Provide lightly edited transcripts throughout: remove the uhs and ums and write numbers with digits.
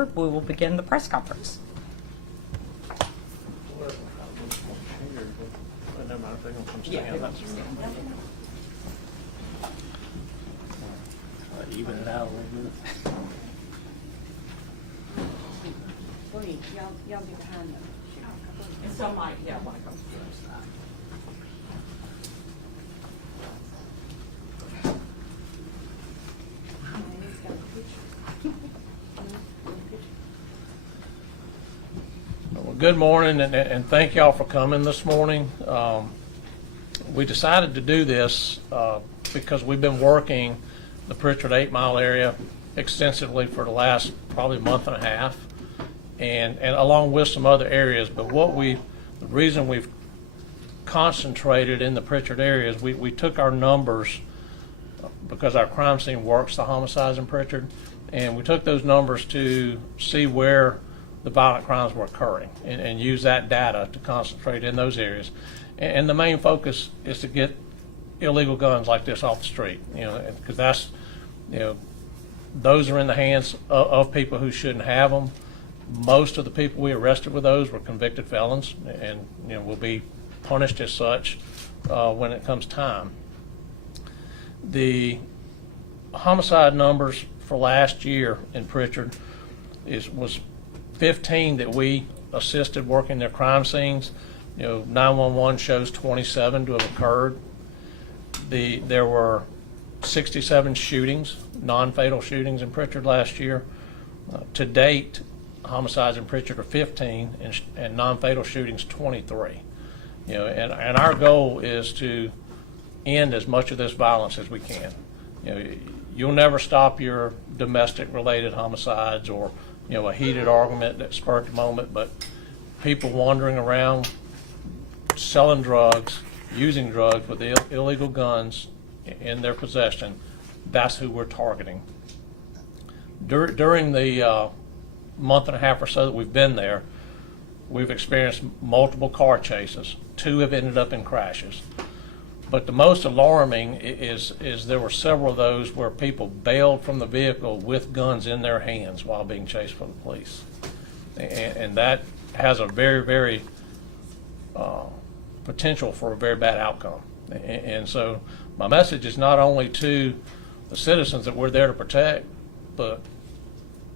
Prichard, we will begin the press conference. Even it out a little bit. Please, y'all get behind them. And some might, want to come to the side. Well, good morning, and thank y'all for coming this morning. We decided to do this because we've been working the Prichard 8 Mile area extensively for the last probably month and a half, and along with some other areas. But the reason we've concentrated in the Prichard area is we took our numbers, because our crime scene works the homicides in Prichard, and we took those numbers to see where the violent crimes were occurring and use that data to concentrate in those areas. And the main focus is to get illegal guns like this off the street, because that's, those are in the hands of people who shouldn't have them. Most of the people we arrested with those were convicted felons and, will be punished as such when it comes time. The homicide numbers for last year in Prichard was 15 that we assisted working their crime scenes. 911 shows 27 to have occurred. There were 67 shootings, non-fatal shootings in Prichard last year. To date, homicides in Prichard are 15 and non-fatal shootings 23. And our goal is to end as much of this violence as we can. You'll never stop your domestic related homicides or a heated argument that sparked a moment, but people wandering around selling drugs, using drugs with illegal guns in their possession, that's who we're targeting. During the month and a half or so that we've been there, we've experienced multiple car chases. 2 have ended up in crashes. But the most alarming is there were several of those where people bailed from the vehicle with guns in their hands while being chased from the police. And that has a very, very potential for a very bad outcome. And so my message is not only to the citizens that we're there to protect, but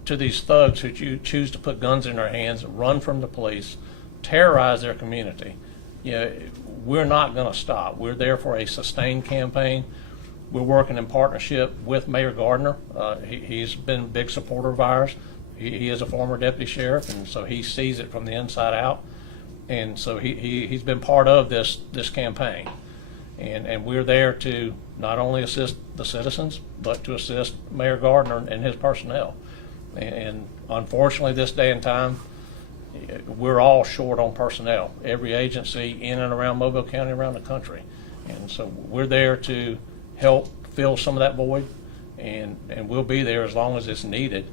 to these thugs who choose to put guns in their hands, run from the police, terrorize their community. We're not going to stop. We're there for a sustained campaign. We're working in partnership with Mayor Gardner. He's been a big supporter of ours. He is a former deputy sheriff, and so he sees it from the inside out. And so he's been part of this campaign. And we're there to not only assist the citizens, but to assist Mayor Gardner and his personnel. And unfortunately, this day and time, we're all short on personnel, every agency in and around Mobile County, around the country. And so we're there to help fill some of that void, and we'll be there as long as it's needed.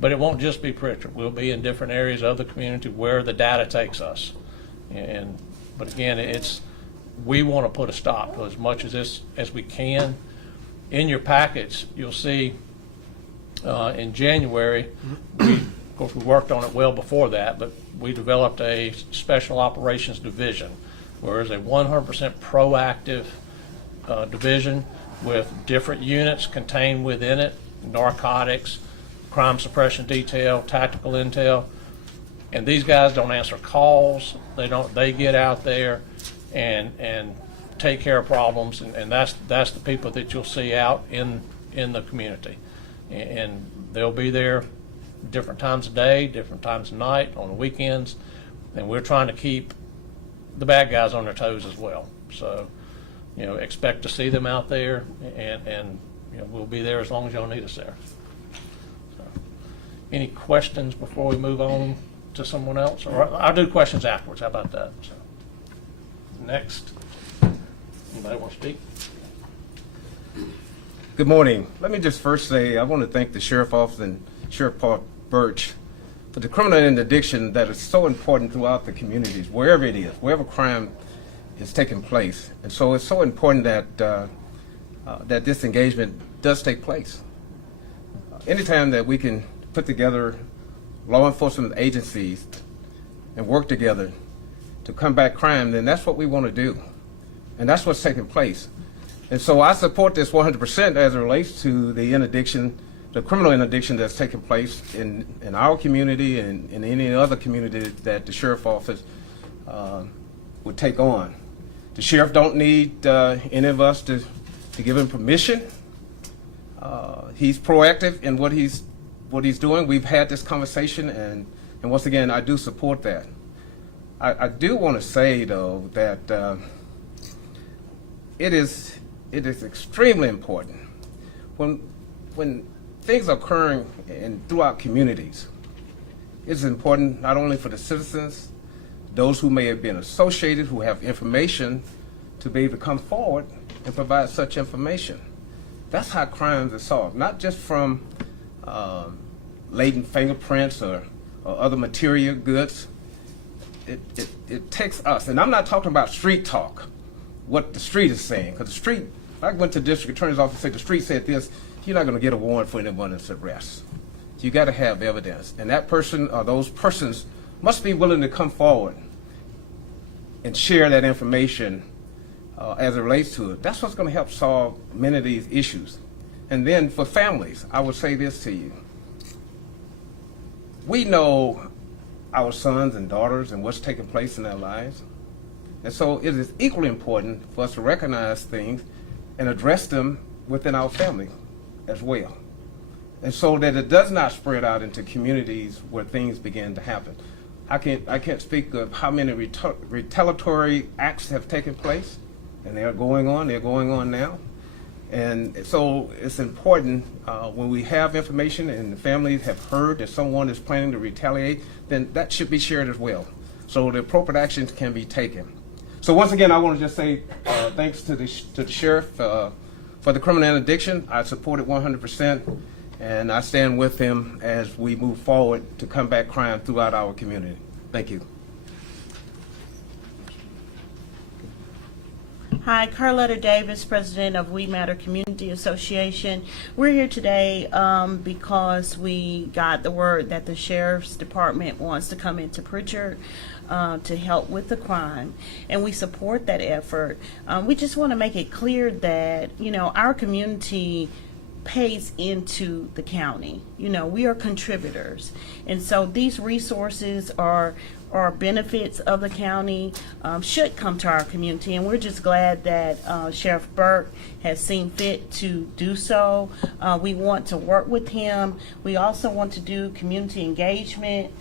But it won't just be Prichard. We'll be in different areas of the community where the data takes us. But again, we want to put a stop to as much of this as we can. In your packets, you'll see in January, of course, we worked on it well before that, but we developed a special operations division, where it's a 100% proactive division with different units contained within it: narcotics, crime suppression detail, tactical intel. And these guys don't answer calls. They get out there and take care of problems, and that's the people that you'll see out in the community. And they'll be there different times of day, different times of night, on the weekends, and we're trying to keep the bad guys on their toes as well. So, expect to see them out there, and we'll be there as long as y'all need us there. So, any questions before we move on to someone else? Or I'll do questions afterwards. How about that? So, next, anybody want to speak? Good morning. Let me just first say I want to thank the Sheriff Office and Sheriff Paul Birch for the criminal interdiction that is so important throughout the communities, wherever it is, wherever crime is taking place. And so it's so important that that this engagement does take place. Anytime that we can put together law enforcement agencies and work together to combat crime, then that's what we want to do. And that's what's taking place. And so I support this 100% as it relates to the interdiction, the criminal interdiction that's taking place in our community and in any other community that the sheriff office would take on. The sheriff don't need any of us to give him permission. He's proactive in what he's doing. We've had this conversation, and once again, I do support that. I do want to say, though, that it is extremely important when things are occurring throughout communities. It's important not only for the citizens, those who may have been associated, who have information, to be able to come forward and provide such information. That's how crimes are solved, not just from latent fingerprints or other material goods. It takes us, and I'm not talking about street talk, what the street is saying, because the street, I went to the district attorney's office and said the street said this, you're not going to get a warrant for anyone's arrest. You got to have evidence, and that person or those persons must be willing to come forward and share that information as it relates to it. That's what's going to help solve many of these issues. And then for families, I would say this to you. We know our sons and daughters and what's taking place in their lives. And so it is equally important for us to recognize things and address them within our family as well. And so that it does not spread out into communities where things begin to happen. I can't speak of how many retaliatory acts have taken place, and they're going on now. And so it's important when we have information and the families have heard that someone is planning to retaliate, then that should be shared as well, so the appropriate actions can be taken. So once again, I want to just say thanks to the sheriff for the criminal interdiction. I support it 100%, and I stand with him as we move forward to combat crime throughout our community. Thank you. Hi, Carletta Davis, president of We Matter Community Association. We're here today because we got the word that the sheriff's department wants to come into Prichard to help with the crime, and we support that effort. We just want to make it clear that, you know, our community pays into the county. You know, we are contributors, and so these resources are benefits of the county, should come to our community, and we're just glad that Sheriff Burke has seen fit to do so. We want to work with him. We also want to do community engagement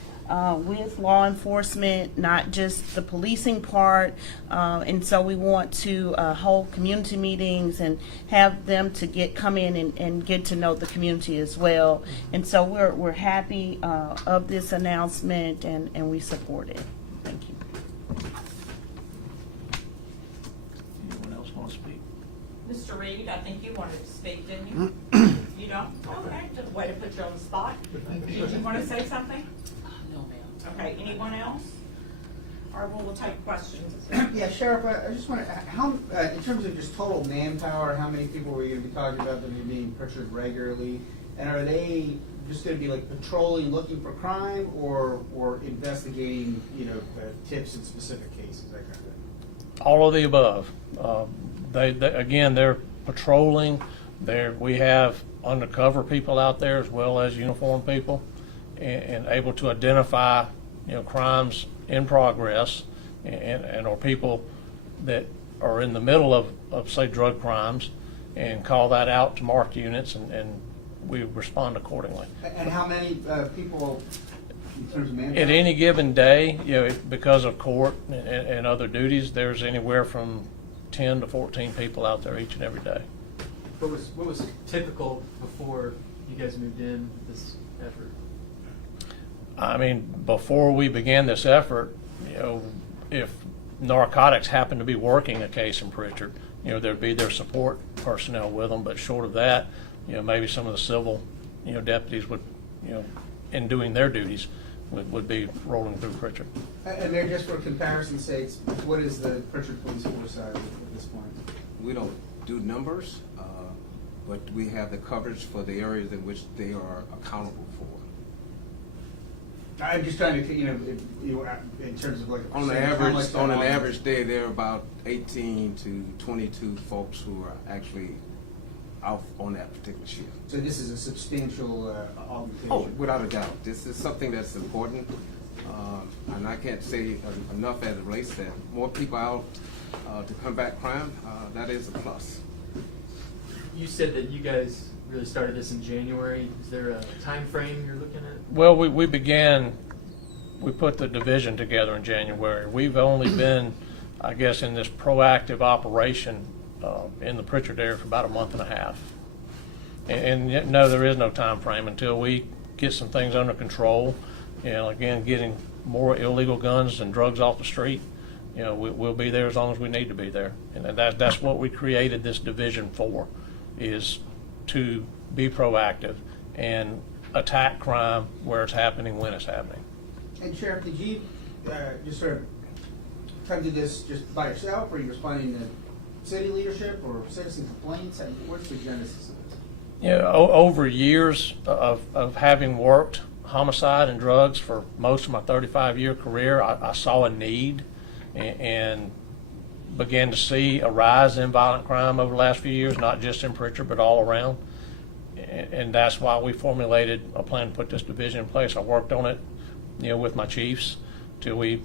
with law enforcement, not just the policing part, and so we want to hold community meetings and have them to come in and get to know the community as well. And so we're happy of this announcement, and we support it. Thank you. Anyone else want to speak? Mr. Reed, I think you wanted to speak, didn't you? You don't? Okay, just way to put you on the spot. Did you want to say something? No, ma'am. Okay, anyone else? All right, well, we'll take questions. Yeah, Sheriff, I just want to, how, in terms of just total manpower, how many people were you going to be talking about that are being purchased regularly? And are they just going to be like patrolling, looking for crime, or investigating, you know, tips in specific cases, that kind of thing? All of the above. Again, they're patrolling. We have undercover people out there as well as uniformed people, and able to identify, you know, crimes in progress, and or people that are in the middle of say drug crimes, and call that out to marked units, and we respond accordingly. And how many people in terms of manpower? At any given day, you know, because of court and other duties, there's anywhere from 10 to 14 people out there each and every day. What was typical before you guys moved in this effort? I mean, before we began this effort, you know, if narcotics happened to be working a case in Prichard, you know, there'd be their support personnel with them. But short of that, you know, maybe some of the civil, you know, deputies would, you know, in doing their duties, would be rolling through Prichard. And Mayor, just for comparison's sake, what is the Prichard police force size at this point? We don't do numbers, but we have the coverage for the areas in which they are accountable for. I'm just trying to, in terms of like a On percentage, how much an that average day, there are about 18 to 22 folks who are actually out on that particular shift. So this is a substantial augmentation. Oh, without a doubt. This is something that's important, and I can't say enough as it relates to more people out to combat crime. That is a plus. You said that you guys really started this in January. Is there a time frame you're looking at? Well, we put the division together in January. We've only been, I guess, in this proactive operation in the Prichard area for about a month and a half. And yet, no, there is no time frame until we get some things under control. Again, getting more illegal guns and drugs off the street. We'll be there as long as we need to be there. And that's what we created this division for, is to be proactive and attack crime where it's happening, when it's happening. And Sheriff, did you just sort of come to this just by yourself, or are you responding to city leadership or citizen complaints? I mean, what's the genesis of this? Over years of having worked homicide and drugs for most of my 35-year career, I saw a need and began to see a rise in violent crime over the last few years, not just in Prichard, but all around. And that's why we formulated a plan to put this division in place. I worked on it, with my chiefs till we,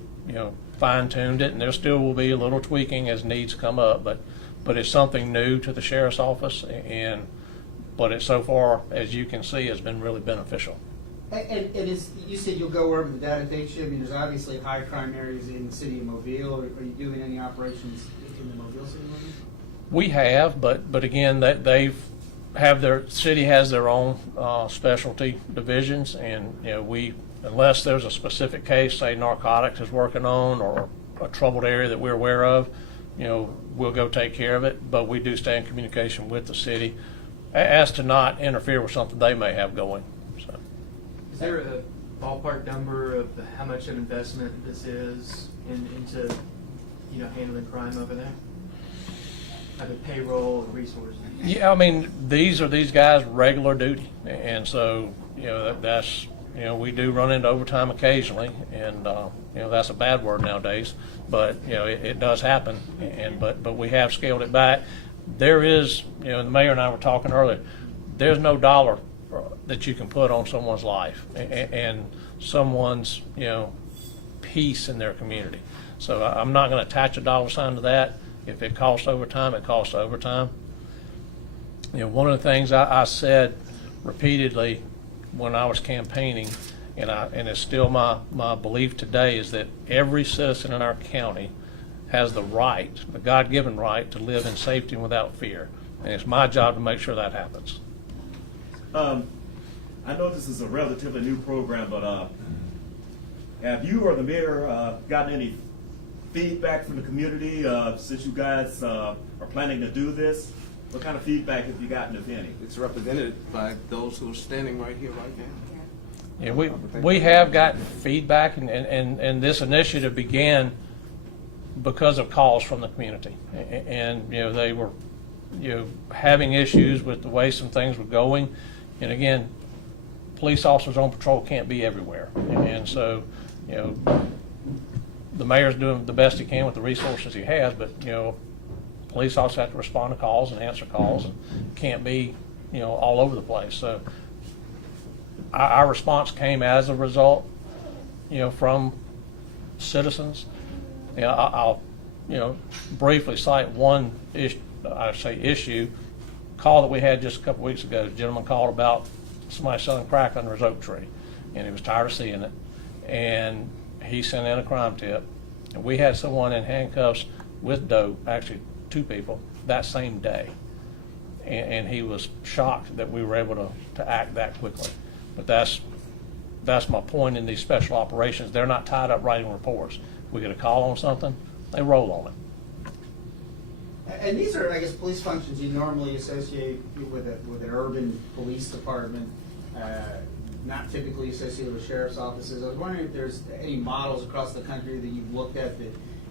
fine-tuned it, and there still will be a little tweaking as needs come up, but it's something new to the sheriff's office, but it so far, as you can see, has been really beneficial. And you said you'll go wherever the data takes you. I mean, there's obviously high crime areas in the city of Mobile. Are you doing any operations in the Mobile city limits? We have, but again, city has their own specialty divisions, and unless there's a specific case, say narcotics is working on, or a troubled area that we're aware of, we'll go take care of it. But we do stay in communication with the city as to not interfere with something they may have going. So, Is there a ballpark number of how much of investment this is into handling crime over there? Either payroll or resources? yeah, I mean, these guys' regular duty, and so that's. We do run into overtime occasionally, and that's a bad word nowadays. But it does happen, but we have scaled it back. There is, the mayor and I were talking earlier. There's no dollar that you can put on someone's life and someone's peace in their community. So I'm not going to attach a dollar sign to that. If it costs overtime, it costs overtime. One of the things I said repeatedly when I was campaigning, and it's still my belief today, is that every citizen in our county has the God-given right to live in safety and without fear. And it's my job to make sure that happens. I know this is a relatively new program, but have you or the mayor gotten any feedback from the community since you guys are planning to do this? What kind of feedback have you gotten, if any? It's represented by those who are standing right here, right now. Yeah, we have gotten feedback, and this initiative began because of calls from the community, and they were having issues with the way some things were going, and again, police officers on patrol can't be everywhere, and so the mayor's doing the best he can with the resources he has, but police officers have to respond to calls and answer calls, and can't be all over the place. So our response came as a result from citizens. I'll briefly cite one issue call that we had just a couple weeks ago. A gentleman called about somebody selling crack under his oak tree, and he was tired of seeing it, and he sent in a crime tip, and we had someone in handcuffs with dope, actually 2 people, that same day, and he was shocked that we were able to act that quickly. But that's my point in these special operations. They're not tied up writing reports. We get a call on something, they roll on it. And these are, I guess, police functions you normally associate with an urban police department, not typically associated with sheriff's offices. I was wondering if there's any models across the country that you've looked at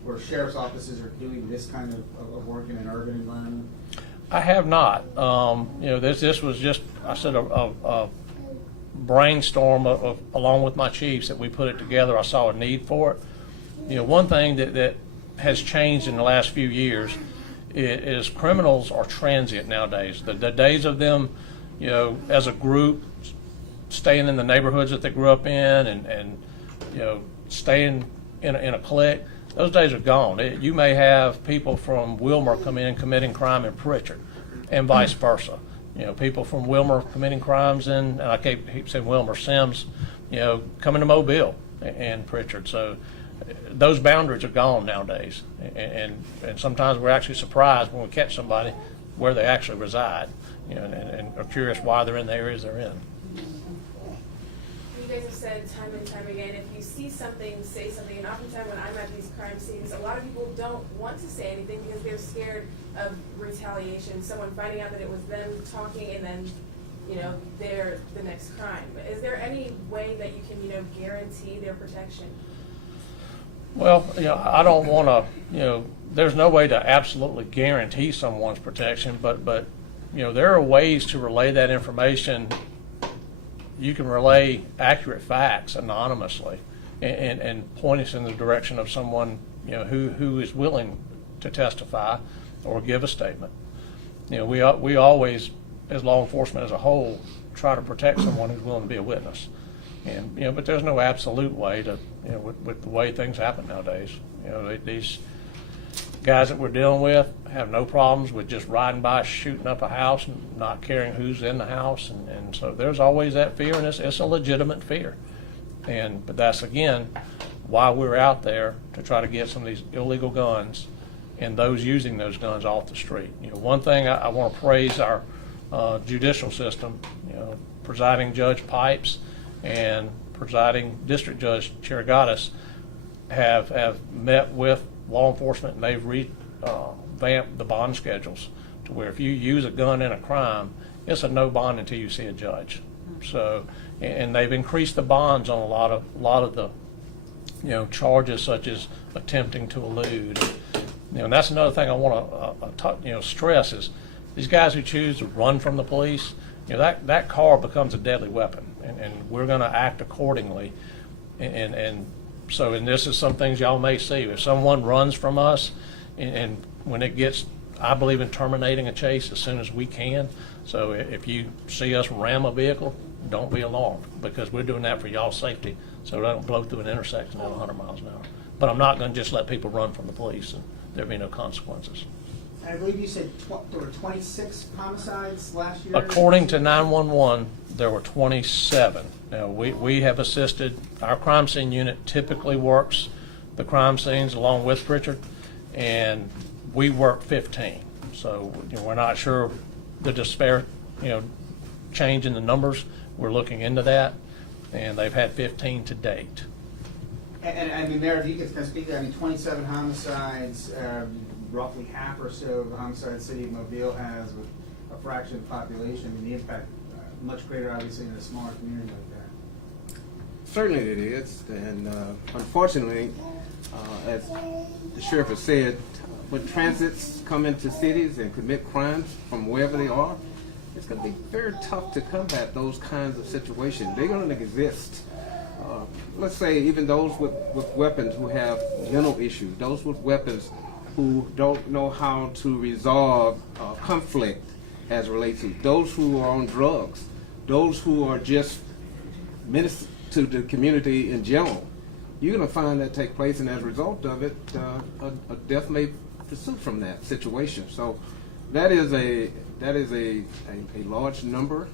where sheriff's offices are doing this kind of work in an urban environment. I have not. This was just, I said, a brainstorm along with my chiefs that we put it together, I saw a need for it. One thing that has changed in the last few years is criminals are transient nowadays. The days of them, as a group, staying in the neighborhoods that they grew up in and staying in a clique, those days are gone. You may have people from Wilmer come in committing crime in Prichard, and vice versa. People from Wilmer committing crimes and I keep saying Wilmer, Sims, coming to Mobile and Prichard. So those boundaries are gone nowadays, and sometimes we're actually surprised when we catch somebody where they actually reside, and are curious why they're in the areas they're in. You guys have said time and time again, if you see something, say something, and oftentimes when I'm at these crime scenes, a lot of people don't want to say anything because they're scared of retaliation, someone finding out that it was them talking and then, they're the next crime. Is there any way that you can, guarantee their protection? Well, I don't want to, there's no way to absolutely guarantee someone's protection, but there are ways to relay that information. You can relay accurate facts anonymously and point us in the direction of someone, who is willing to testify or give a statement. We always, as law enforcement as a whole, try to protect someone who's willing to be a witness. And but there's no absolute way to, with the way things happen nowadays. These guys that we're dealing with have no problems with just riding by, shooting up a house, and not caring who's in the house, and so there's always that fear, and it's a legitimate fear. But that's again why we're out there to try to get some of these illegal guns and those using those guns off the street. One thing I want to praise our judicial system. Presiding Judge Pipes and presiding District Judge Chirigatis have met with law enforcement, and they've revamped the bond schedules to where if you use a gun in a crime, it's a no bond until you see a judge. So, and they've increased the bonds on a lot of the charges such as attempting to elude. And that's another thing I want to stress is these guys who choose to run from the police. That car becomes a deadly weapon, and we're going to act accordingly. And this is some things y'all may see. If someone runs from us, and when it gets, I believe in terminating a chase as soon as we can. So if you see us ram a vehicle, don't be alarmed, because we're doing that for y'all's safety, so they don't blow through an intersection at 100 miles an hour. But I'm not going to just let people run from the police and there be no consequences. I believe you said there were 26 homicides last year? According to 911, there were 27. Now, we have assisted, our crime scene unit typically works the crime scenes along with Prichard, and we work 15. So we're not sure the change in the numbers. We're looking into that, and they've had 15 to date. And I mean, Mayor, if you could kind of speak to that, 27 homicides, roughly half or so of the homicide city of Mobile has, with a fraction of the population, and the impact much greater, obviously, in a smaller community like that. Certainly it is, and unfortunately, as the sheriff has said, when transits come into cities and commit crimes from wherever they are, it's going to be very tough to combat those kinds of situations. They're going to exist. Let's say even those with weapons who have mental issues, those with weapons who don't know how to resolve conflict as relates to those who are on drugs, those who are just menace to the community in general. You're going to find that take place, and as a result of it, a death may pursue from that situation. So that is a large number,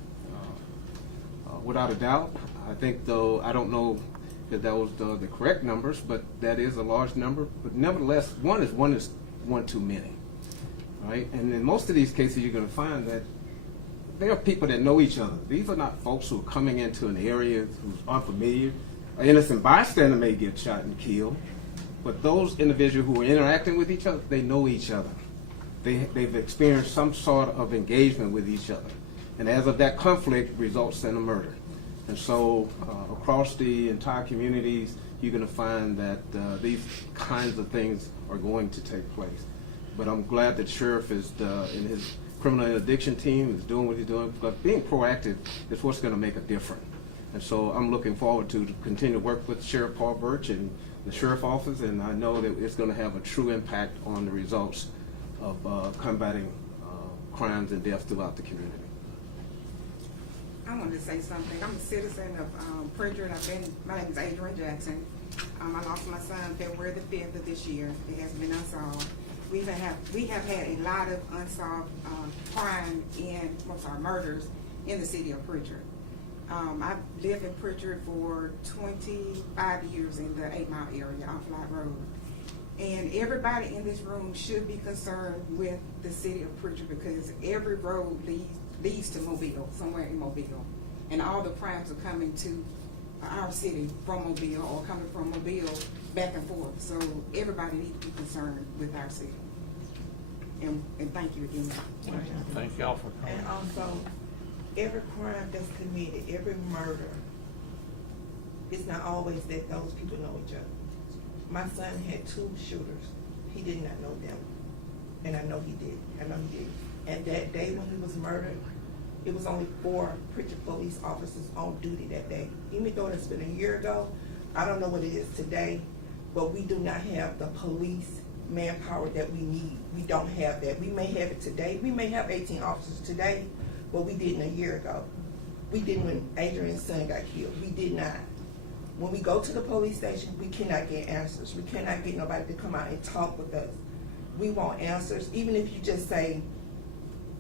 without a doubt. I think, though, I don't know if that was the correct numbers, but that is a large number. But nevertheless, one is one too many, right? And in most of these cases, you're going to find that there are people that know each other. These are not folks who are coming into an area who's unfamiliar. An innocent bystander may get shot and killed, but those individuals who are interacting with each other, they know each other. They've experienced some sort of engagement with each other. And as of that conflict results in a murder. And so across the entire communities, you're going to find that these kinds of things are going to take place. But I'm glad that Sheriff is in his criminal interdiction team is doing what he's doing, because being proactive is what's going to make a difference. And so I'm looking forward to continue to work with Sheriff Paul Birch and the Sheriff Office, and I know that it's going to have a true impact on the results of combating crimes and deaths throughout the community. I wanted to say something. I'm a citizen of Prichard. My name is Adrian Jackson. I lost my son February the 5th of this year. It has been unsolved. We have had a lot of unsolved murders in the city of Prichard. I've lived in Prichard for 25 years in the 8 Mile area on Flat Road. And everybody in this room should be concerned with the city of Prichard because every road leads to Mobile, somewhere in Mobile. And all the crimes are coming to our city from Mobile or coming from Mobile back and forth. So everybody needs to be concerned with our city. And thank you again. Thank y'all for coming. And also, every crime that's committed, every murder, it's not always that those people know each other. My son had 2 shooters. He did not know them. And I know he did. And that day when he was murdered, it was only 4 Prichard police officers on duty that day. Even though it's been a year ago, I don't know what it is today, but we do not have the police manpower that we need. We don't have that. We may have it today. We may have 18 officers today, but we didn't a year ago. We didn't when Adrian's son got killed. We did not. When we go to the police station, we cannot get answers. We cannot get nobody to come out and talk with us. We want answers. Even if you just say,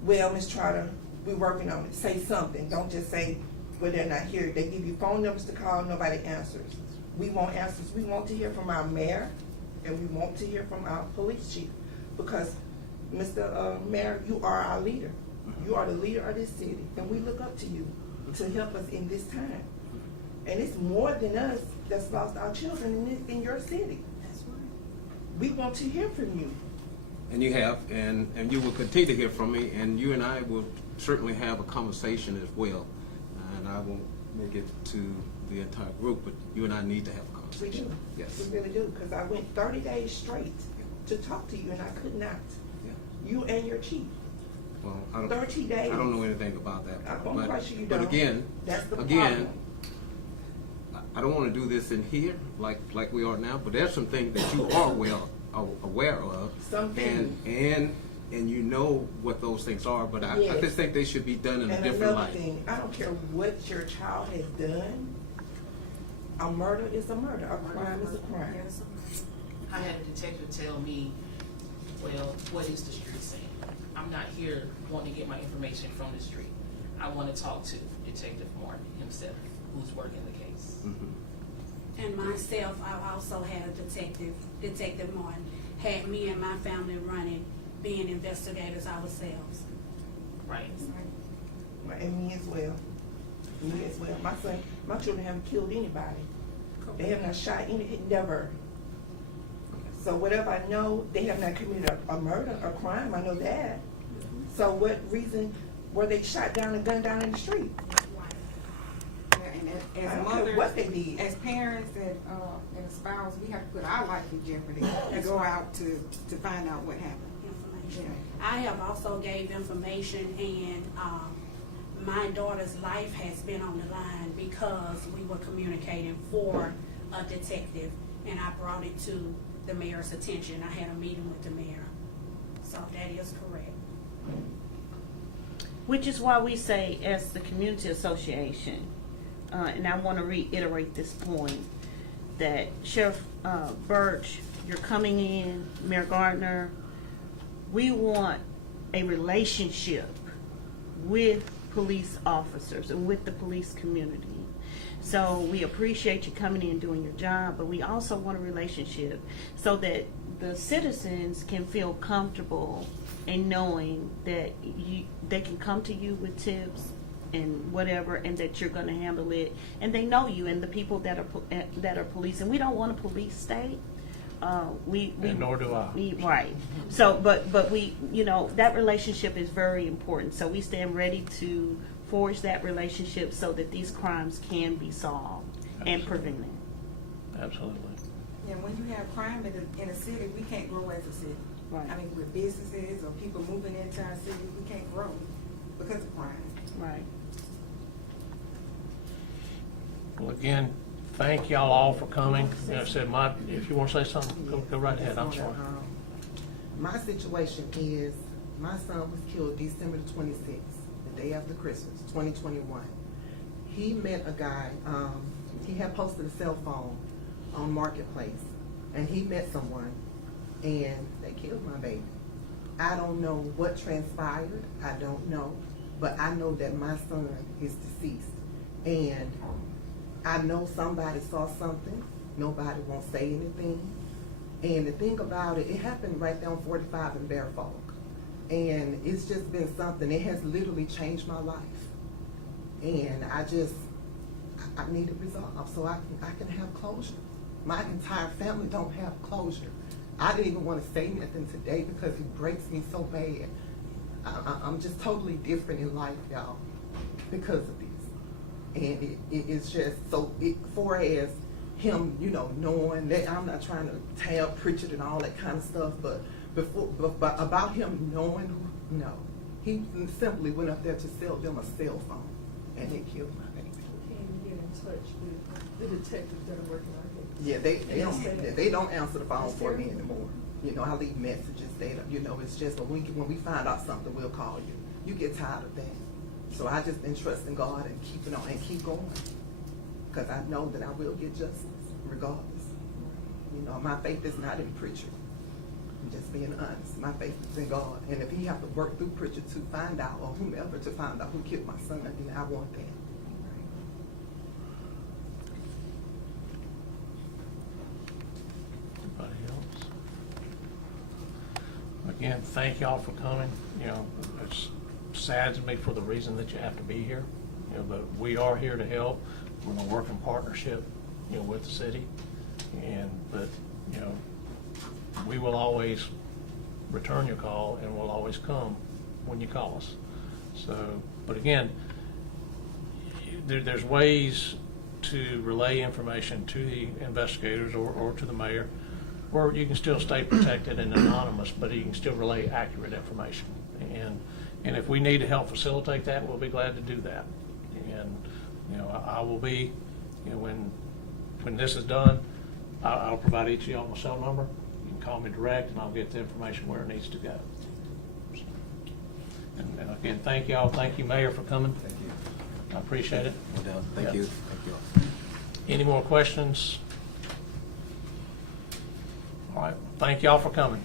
well, Ms. Trotter, we're working on it. Say something. Don't just say, well, they're not here. They give you phone numbers to call, nobody answers. We want answers. We want to hear from our mayor, and we want to hear from our police chief. Because, Mr. Mayor, you are our leader. You are the leader of this city, and we look up to you to help us in this time. And it's more than us that's lost our children in your city. That's right. We want to hear from you. And you have, and you will continue to hear from me, and you and I will certainly have a conversation as well. And I won't make it to the entire group, but you and I need to have a We conversation. do. Yes. We really do, because I went 30 days straight to talk to you, and I could not. Yeah. You and your chief. Well, I don't, 30 days. I don't know anything about that. I'm quite sure you but don't. again, That's the again, problem. I don't want to do this in here like we are now, but there's some things that you are well aware of. Some things. And you know what those things are, but I Yes. just think they should be done in a And different another light. thing, I don't care what your child has done. A murder is a murder. A crime is a crime. I had a detective tell me, well, what is the street saying? I'm not here wanting to get my information from the street. I want to talk to Detective Martin himself, who's working the case. Mm-hmm. And myself, I also had a Detective Martin, had me and my family running, being investigators ourselves. Right. And me as well. Me as well. My children haven't killed anybody. They have not shot never. So whatever I know, they have not committed a murder, a crime. I know that. So what reason were they shot down and gunned down in the street? And I as don't care mothers, what they did. as parents and a spouse, we have to put our life in jeopardy to go out to find out what happened. Information. I have also gave information, and my daughter's life has been on the line because we were communicating for a detective, and I brought it to the mayor's attention. I had a meeting with the mayor. So that is correct. Which is why we say, as the community association, and I want to reiterate this point, that Sheriff Birch, you're coming in, Mayor Gardner, we want a relationship with police officers and with the police community. So we appreciate you coming in and doing your job, but we also want a relationship so that the citizens can feel comfortable in knowing that they can come to you with tips and whatever, and that you're going to handle it, and they know you and the people that are policing. We don't want a police state. And nor do I. Right. So, but we, that relationship is very important. So we stand ready to forge that relationship so that these crimes can be solved and prevented. Absolutely. And when you have crime in a city, we can't grow as a city. Right. I mean, with businesses or people moving into our city, we can't grow because of crime. Right. Well, again, thank y'all all for coming. Like I said, if you want to say something, go right ahead. I'm sorry. My situation is, my son was killed December the 26th, the day after Christmas, 2021. He met a guy, he had posted a cell phone on Marketplace, and he met someone, and they killed my baby. I don't know what transpired, I don't know, but I know that my son is deceased. And I know somebody saw something, nobody won't say anything. And the thing about it, it happened right there on 45 in Bear Falk. And it's just been something, it has literally changed my life. And I need it resolved so I can have closure. My entire family don't have closure. I didn't even want to say nothing today because it breaks me so bad. I'm just totally different in life, y'all, because of this. And it's just, so for as him, you know, knowing that, I'm not trying to tab Prichard and all that kind of stuff, but about him knowing, no. He simply went up there to sell them a cell phone, and they killed my baby. Can get in touch with the detectives that are working on it. Yeah, they don't answer the phone for me anymore. You know, I leave messages. They don't, you know, it's just when we find out something, we'll call you. You get tired of that. So I just been trusting God and keeping on and keep going, because I know that I will get justice regardless. You know, my faith is not in Prichard. I'm just being honest. My faith is in God, and if He have to work through Prichard to find out, or whomever to find out who killed my son, then I want that. Anybody else? Again, thank y'all for coming. You know, it's sad to me for the reason that you have to be here. You know, but we are here to help. We're going to work in partnership, you know, with the city. But you know, we will always return your call, and we'll always come when you call us. So, but again, there's ways to relay information to the investigators or to the mayor, where you can still stay protected and anonymous, but you can still relay accurate information. And if we need to help facilitate that, we'll be glad to do that. And you know, I will be, you know, when this is done, I'll provide each of y'all my cell number. You can call me direct, and I'll get the information where it needs to go. And again, thank y'all. Thank you, Mayor, for coming. Thank you. I appreciate it. No doubt. Thank Yeah. you. Thank you all. Any more questions? All right. Thank y'all for coming.